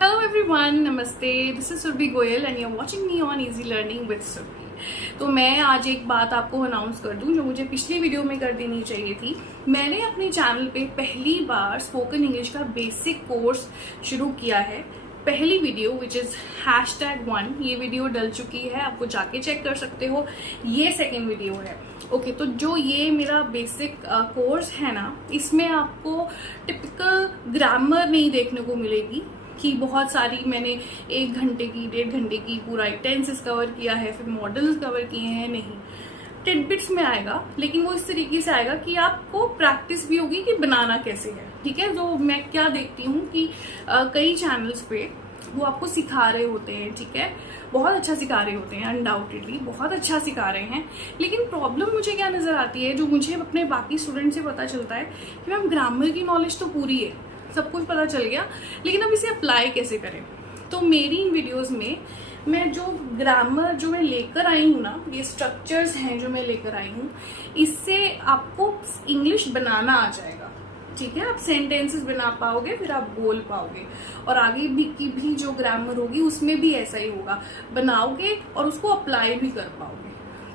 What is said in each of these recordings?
Hello everyone, Namaste. This is Surbi Goyal and you're watching me on Easy Learning with Surbi. तो मैं आज एक बात आपको अनाउंस कर दूं जो मुझे पिछली वीडियो में कर देनी चाहिए थी। मैंने अपने चैनल पे पहली बार स्पोकन इंग्लिश का बेसिक कोर्स शुरू किया है। पहली वीडियो विच इज #1, ये वीडियो डल चुकी है, आपको जाके चेक कर सकते हो। ये सेकेंड वीडियो है। ओके, तो जो ये मेरा बेसिक कोर्स है ना, इसमें आपको टिपिकल ग्रामर नहीं देखने को मिलेगी कि बहुत सारी मैंने 1 घंटे की 1.5 घंटे की पूरा टेंसेस कवर किया है, फिर मॉडल्स कवर किए हैं। नहीं, टिडबिट्स में आएगा, लेकिन वो इस तरीके से आएगा कि आपको प्रैक्टिस भी होगी कि बनाना कैसे है। ठीक है, तो मैं क्या देखती हूँ कि कई चैनल्स पे वो आपको सिखा रहे होते हैं। ठीक है, बहुत अच्छा सिखा रहे होते हैं, अनडाउटेडली बहुत अच्छा सिखा रहे हैं। लेकिन प्रॉब्लम मुझे क्या नजर आती है, जो मुझे अपने बाकी स्टूडेंट से पता चलता है कि मैम ग्रामर की नॉलेज तो पूरी है, सब कुछ पता चल गया, लेकिन अब इसे अप्लाई कैसे करें। तो मेरी इन वीडियोस में मैं जो ग्रामर जो मैं लेकर आई हूँ ना, ये स्ट्रक्चर्स हैं जो मैं लेकर आई हूँ, इससे आपको इंग्लिश बनाना आ जाएगा। ठीक है, आप सेंटेंसेस बना पाओगे, फिर आप बोल पाओगे, और आगे भी की भी जो ग्रामर होगी उसमें भी ऐसा ही होगा, बनाओगे और उसको अप्लाई भी कर पाओगे।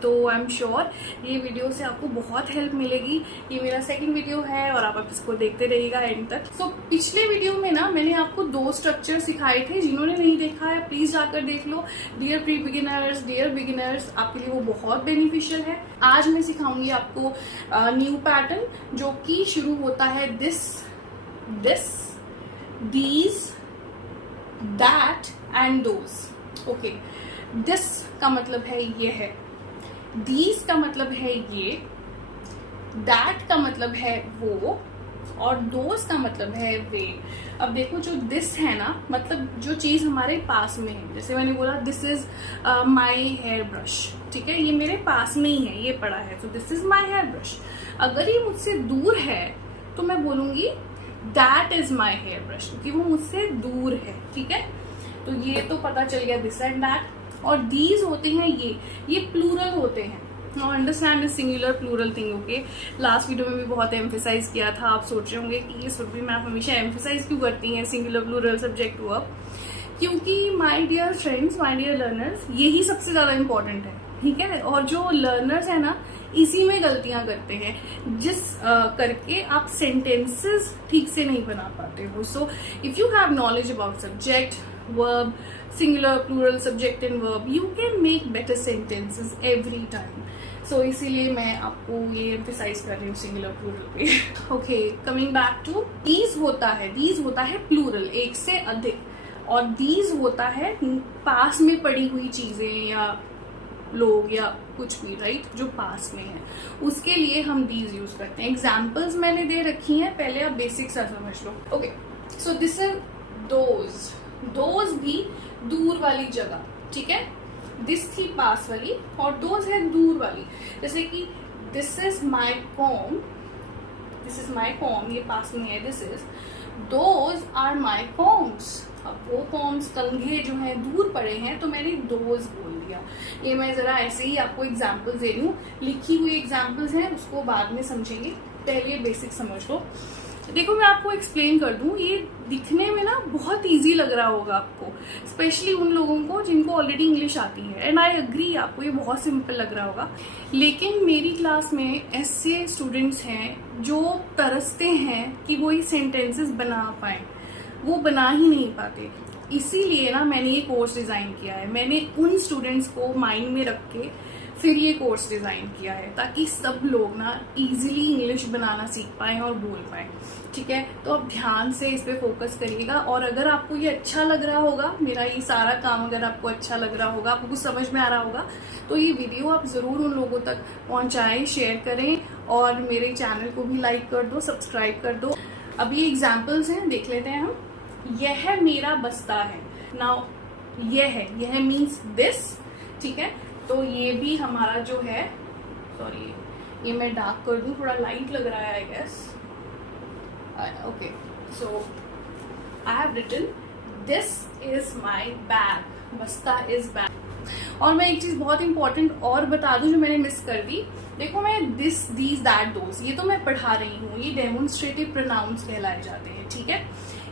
तो आई एम श्योर ये वीडियो से आपको बहुत हेल्प मिलेगी। ये मेरा सेकंड वीडियो है और आप इसको देखते रहिएगा एंड तक। सो पिछले वीडियो में ना मैंने आपको 2 स्ट्रक्चर सिखाए थे। जिन्होंने नहीं देखा है प्लीज जाकर देख लो। Dear pre beginners, dear beginners, आपके लिए वो बहुत बेनिफिशियल है। आज मैं सिखाऊंगी आपको न्यू पैटर्न जो कि शुरू होता है this, these, that and those. Okay, this का मतलब है ये है, दीज का मतलब है ये, दैट का मतलब है वो, और दोज का मतलब है वे। अब देखो, जो दिस है ना, मतलब जो चीज हमारे पास में है। जैसे मैंने बोला this is my hair brush. ठीक है, ये मेरे पास में ही है, ये पड़ा है, तो this is my hair brush. अगर ये मुझसे दूर है तो मैं बोलूंगी that is my hair brush, क्योंकि वो मुझसे दूर है। ठीक है, तो ये तो पता चल गया दिस एंड दैट। और दीज होते हैं ये प्लूरल होते हैं। Now understand singular plural thing. Okay, last video में भी बहुत एम्फेसाइज किया था। आप सोच रहे होंगे कि ये सुरभि मैम हमेशा एम्फेसाइज क्यों करती हैं सिंगुलर प्लूरल सब्जेक्ट वर्ब, क्योंकि my dear friends, my dear learners, यही सबसे ज्यादा इंपॉर्टेंट है। ठीक है, और जो लर्नर्स है ना, इसी में गलतियां करते हैं, जिस करके आप सेंटेंसेस ठीक से नहीं बना पाते हो। So if you have knowledge about subject, verb, singular, plural, subject and verb, you can make better sentences every time. So इसीलिए मैं आपको ये emphasize कर रही हूँ singular, plural पे। Okay, coming back to these होता है plural, एक से अधिक, और these होता है पास में पड़ी हुई चीजें या लोग या कुछ भी, राइट, जो पास में है, उसके लिए हम these यूज करते हैं। एग्जाम्पल्स मैंने दे रखी हैं, पहले आप बेसिक सा समझ लो। Okay, so this is those भी दूर वाली जगह। ठीक है, दिस थी पास वाली और दोज है दूर वाली। जैसे कि दिस इज माई कॉम, ये पास में है, this is, those are my combs. अब वो कॉम्स, कंघे जो है दूर पड़े हैं, तो मैंने दोज बोल दिया। ये मैं जरा ऐसे ही आपको एग्जाम्पल्स दे रही हूँ, लिखी हुई एग्जाम्पल्स हैं, उसको बाद में समझेंगे, पहले बेसिक समझ लो। देखो, मैं आपको एक्सप्लेन कर दूं, ये दिखने में ना बहुत इजी लग रहा होगा आपको, स्पेशली उन लोगों को जिनको ऑलरेडी इंग्लिश आती है, एंड आई अग्री, आपको ये बहुत सिंपल लग रहा होगा। लेकिन मेरी क्लास में ऐसे स्टूडेंट्स हैं जो तरसते हैं कि वो ये सेंटेंसेस बना पाए, वो बना ही नहीं पाते। इसीलिए ना मैंने ये कोर्स डिजाइन किया है। मैंने उन स्टूडेंट्स को माइंड में रख के फिर ये कोर्स डिजाइन किया है, ताकि सब लोग ना इजीली इंग्लिश बनाना सीख पाएं और बोल पाएं। ठीक है, तो आप ध्यान से इस पे फोकस करिएगा। और अगर आपको ये अच्छा लग रहा होगा, मेरा ये सारा काम अगर आपको अच्छा लग रहा होगा, आपको कुछ समझ में आ रहा होगा, तो ये वीडियो आप जरूर उन लोगों तक पहुंचाएं, शेयर करें, और मेरे चैनल को भी लाइक कर दो, सब्सक्राइब कर दो। अब ये एग्जाम्पल्स हैं, देख लेते हैं हम। यह मेरा बस्ता है। नाउ यह मीन्स दिस। ठीक है, तो ये भी हमारा जो है, सॉरी ये मैं डार्क कर दूं, थोड़ा लाइट लग रहा है I guess. Okay, so I have written this is my bag, बस्ता इज बैग। और मैं एक चीज बहुत इंपॉर्टेंट और बता दूं जो मैंने मिस कर दी। देखो, मैं दिस, दीज, दैट, दोज, ये तो मैं पढ़ा रही हूँ, ये डेमोन्स्ट्रेटिव प्रोनाउंस कहलाए जाते हैं। ठीक है,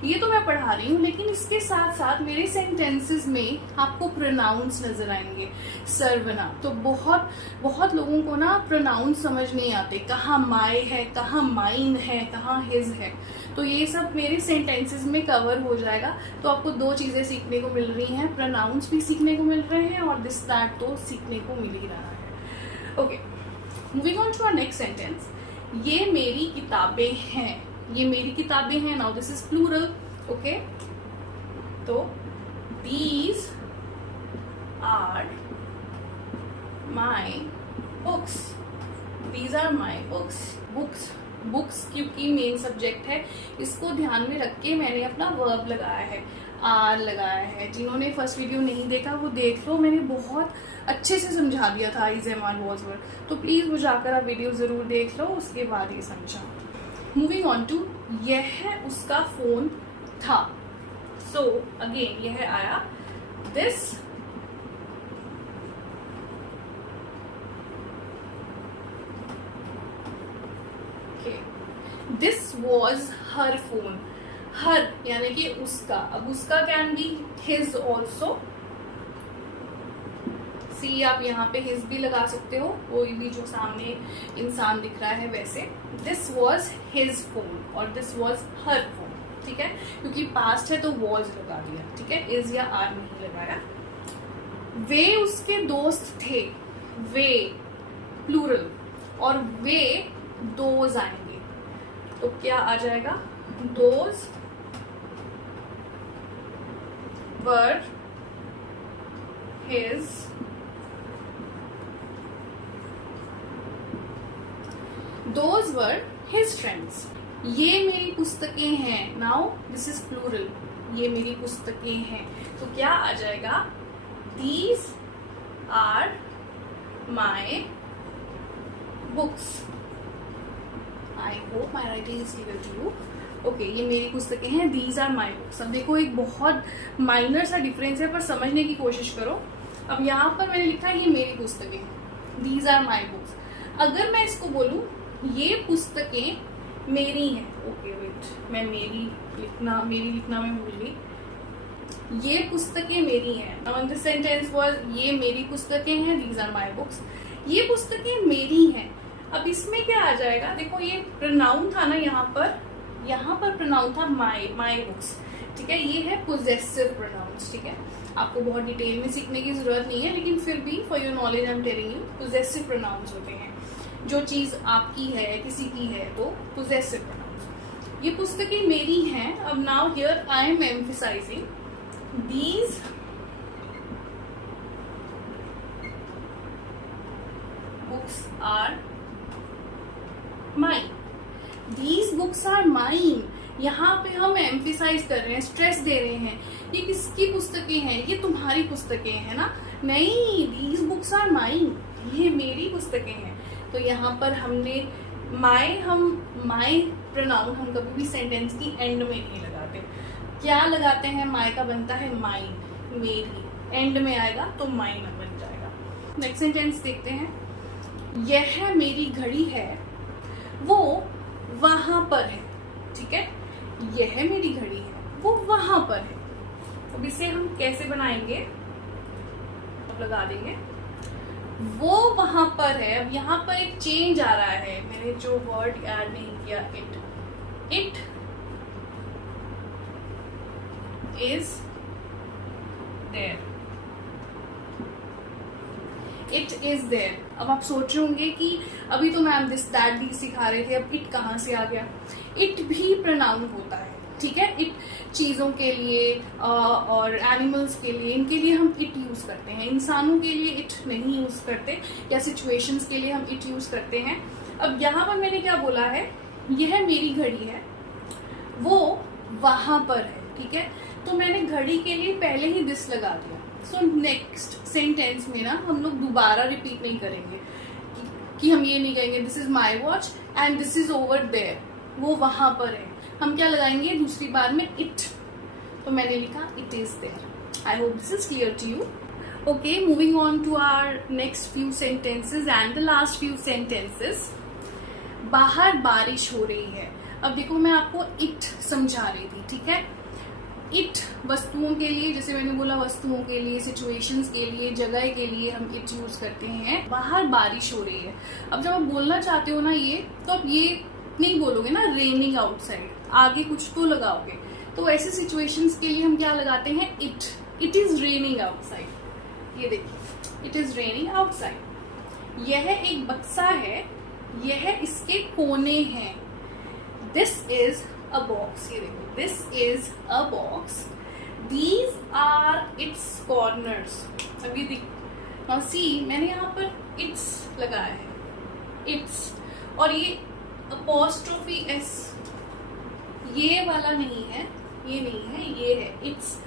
ये तो मैं पढ़ा रही हूँ, लेकिन इसके साथ साथ मेरे सेंटेंसेस में आपको प्रोनाउंस नजर आएंगे, सर्वनाम। तो बहुत बहुत लोगों को ना प्रोनाउंस समझ नहीं आते, कहाँ माय है, कहाँ माइन है, कहाँ हिज है। तो ये सब मेरे सेंटेंसेस में कवर हो जाएगा। तो आपको दो चीजें सीखने को मिल रही हैं, प्रोनाउंस भी सीखने को मिल रहे हैं और दिस दैट तो सीखने को मिल ही रहा है। Okay, moving on to our next sentence. ये मेरी किताबें हैं, ये मेरी किताबें हैं। Now this is plural. Okay, तो these are my books, these are my books. Books books क्योंकि मेन सब्जेक्ट है, इसको ध्यान में रख के मैंने अपना वर्ब लगाया है, आर लगाया है। जिन्होंने फर्स्ट वीडियो नहीं देखा वो देख लो, मैंने बहुत अच्छे से समझा दिया था is am are was word. तो प्लीज वो जाकर आप वीडियो जरूर देख लो, उसके बाद ये समझा। मूविंग ऑन टू, यह उसका फोन था। सो अगेन यह आया, this this was her phone. Her यानी कि उसका, अब उसका can be his also. See आप यहाँ पे हिज भी लगा सकते हो, कोई भी जो सामने इंसान दिख रहा है वैसे। दिस वॉज हिज फोन और दिस वॉज हर फोन, ठीक है, क्योंकि पास्ट है तो वॉज लगा दिया, ठीक है, इज या आर नहीं लगाया। वे उसके दोस्त थे, वे प्लूरल, और वे दोज आएंगे, तो क्या आ जाएगा, those were his those were his friends. ये मेरी पुस्तकें हैं। नाउ दिस इज प्लूरल, ये मेरी पुस्तकें हैं, तो क्या आ जाएगा, these are my books. I hope my writing is clear to you. Okay, ये मेरी पुस्तकें हैं, दीज आर माई बुक्स। अब देखो एक बहुत माइनर सा डिफरेंस है, पर समझने की कोशिश करो। अब यहाँ पर मैंने लिखा है ये मेरी पुस्तकें, दीज आर माई बुक्स। अगर मैं इसको बोलूं ये पुस्तकें मेरी हैं, ओके वेट, मैं मेरी लिखना मैं भूल गई। ये पुस्तकें मेरी हैं। नाउ दिस सेंटेंस वाज, ये मेरी पुस्तकें हैं, दीज आर माई बुक्स। ये पुस्तकें मेरी हैं। अब इसमें क्या आ जाएगा, देखो ये प्रोनाउन था ना, यहाँ पर प्रोनाउन था माई बुक्स, ठीक है, ये है पोजेसिव प्रोनाउंस, ठीक है। आपको बहुत डिटेल में सीखने की जरूरत नहीं है, लेकिन फिर भी for your knowledge I am telling you, possessive pronouns होते हैं, जो चीज आपकी है, किसी की है, तो पोजेसिव प्रोनाउंस। ये पुस्तकें मेरी हैं। अब now here I am emphasising, these books are mine, these books are mine. यहाँ पे हम एम्फिसाइज कर रहे हैं, स्ट्रेस दे रहे हैं, ये किसकी पुस्तकें हैं, ये तुम्हारी पुस्तकें हैं ना, नहीं, दीज बुक्स आर माइन, ये मेरी पुस्तकें हैं। तो यहाँ पर हमने माई प्रोनाउन हम कभी भी सेंटेंस की एंड में नहीं लगाते। क्या लगाते हैं, माई का बनता है माइन, मेरी, एंड में आएगा तो माइन बन जाएगा। नेक्स्ट सेंटेंस देखते हैं। यह मेरी घड़ी है, वो वहां पर है, ठीक है, यह मेरी घड़ी है, वो वहां पर है। अब इसे हम कैसे बनाएंगे, अब लगा देंगे, वो वहां पर है। अब यहाँ पर एक चेंज आ रहा है, मैंने जो वर्ड ऐड नहीं किया, it is there, it is there. अब आप सोच रहे होंगे कि अभी तो मैम दिस दैट भी सिखा रहे थे, अब इट कहाँ से आ गया। इट भी प्रोनाउन होता है, ठीक है, इट चीज़ों के लिए और एनिमल्स के लिए, इनके लिए हम इट यूज़ करते हैं, इंसानों के लिए इट नहीं यूज़ करते, या सिचुएशंस के लिए हम इट यूज़ करते हैं। अब यहाँ पर मैंने क्या बोला है, यह मेरी घड़ी है, वो वहां पर है, ठीक है, तो मैंने घड़ी के लिए पहले ही दिस लगा दिया। सो नेक्स्ट सेंटेंस में ना हम लोग दोबारा रिपीट नहीं करेंगे कि हम ये नहीं कहेंगे this is my watch and this is over there, वो वहां पर है। हम क्या लगाएंगे दूसरी बार में, इट, तो मैंने लिखा it is there. I hope this is clear to you. Okay, moving on to our next few sentences and the last few sentences. बाहर बारिश हो रही है। अब देखो मैं आपको इट समझा रही थी, ठीक है। इट वस्तुओं के लिए, जैसे मैंने बोला वस्तुओं के लिए, सिचुएशंस के लिए, जगह के लिए हम इट यूज करते हैं। बाहर बारिश हो रही है, अब जब आप बोलना चाहते हो ना ये, तो आप ये नहीं बोलोगे ना रेनिंग आउटसाइड, आगे कुछ तो लगाओगे। तो ऐसे सिचुएशंस के लिए हम क्या लगाते हैं, इट इज रेनिंग आउटसाइड। ये देखिए, इट इज रेनिंग आउटसाइड। यह एक बक्सा है, यह इसके कोने हैं। This is a box. ये देखो, this is a box, these are its corners. अब ये देखो, सी मैंने यहाँ पर इट्स लगाया है, इट्स, और ये अपॉस्ट्रोफी एस, ये वाला नहीं है, ये नहीं है, ये है इट्स।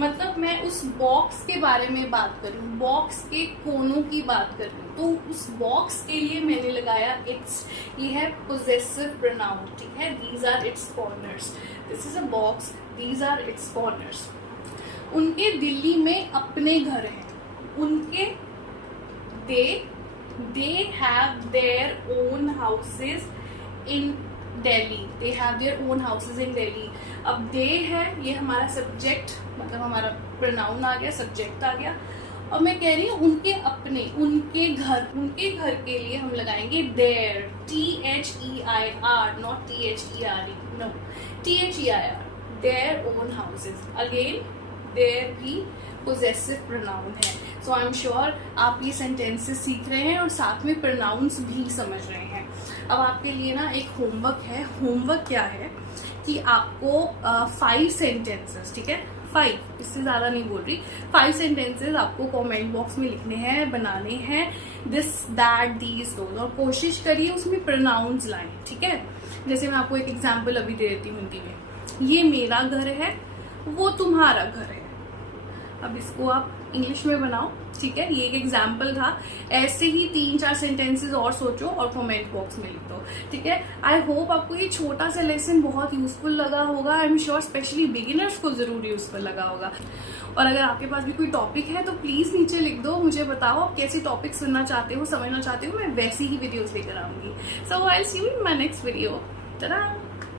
मतलब मैं उस बॉक्स के बारे में बात कर रही हूँ, बॉक्स के कोनों की बात कर रही हूँ, तो उस बॉक्स के लिए मैंने लगाया इट्स। ये है पोजेसिव प्रोनाउन, ठीक है। These are its corners, this is a box, these are its corners. उनके दिल्ली में अपने घर हैं, उनके they have their own houses in Delhi, they have their own houses in Delhi। अब they है, ये हमारा सब्जेक्ट, मतलब हमारा प्रोनाउन आ गया, सब्जेक्ट आ गया। और मैं कह रही हूँ उनके अपने, उनके घर के लिए हम लगाएंगे their, THEIR, not THERE, no, THEIR, their own houses। Again, their भी पोजेसिव प्रोनाउन है। सो आई एम श्योर आप ये सेंटेंसेस सीख रहे हैं और साथ में प्रोनाउंस भी समझ रहे हैं। अब आपके लिए ना एक होमवर्क है। होमवर्क क्या है कि आपको 5 सेंटेंसेस, ठीक है, 5, इससे ज़्यादा नहीं बोल रही, 5 सेंटेंसेस आपको कमेंट बॉक्स में लिखने हैं, बनाने हैं, दिस दैट दीज दोज, और कोशिश करिए उसमें प्रोनाउंस लाएं, ठीक है। जैसे मैं आपको एक एग्जाम्पल अभी दे देती हूँ हिंदी में। ये मेरा घर है, वो तुम्हारा घर है। अब इसको आप इंग्लिश में बनाओ, ठीक है। ये एक एग्जाम्पल था। ऐसे ही 3-4 सेंटेंसेस और सोचो और कमेंट बॉक्स में लिख दो, ठीक है। आई होप आपको ये छोटा सा लेसन बहुत यूजफुल लगा होगा। I am sure specially beginners को जरूर यूजफुल लगा होगा। और अगर आपके पास भी कोई टॉपिक है तो प्लीज नीचे लिख दो, मुझे बताओ आप कैसे टॉपिक सुनना चाहते हो, समझना चाहते हो, मैं वैसी ही वीडियोज लेकर आऊंगी। So I will see you in my next video. Ta-da!